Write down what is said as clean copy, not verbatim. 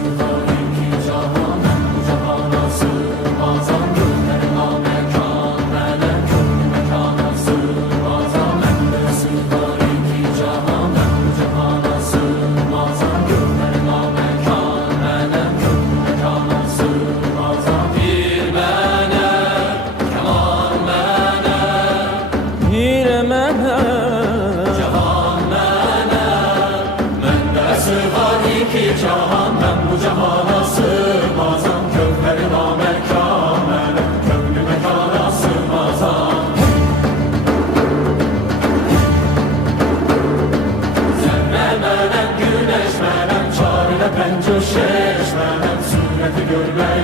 sığar iki cahanem bu cahana sığmazam. Gönlüme mekan melek gönlü mekana sığmazam. Bende sığar iki cahanem bu cahana sığmazam. Gönlüme mekan melek gönlü mekana sığmazam. Bir mene keman mene Bir mene cahan mene. Bende sığar iki cahan ben bu cahana sığmazam. Gönlüme mekan melek gönlü mekana sığmazam. Zerre melek güneş melek çarede pencö şeş melek sureti görmeye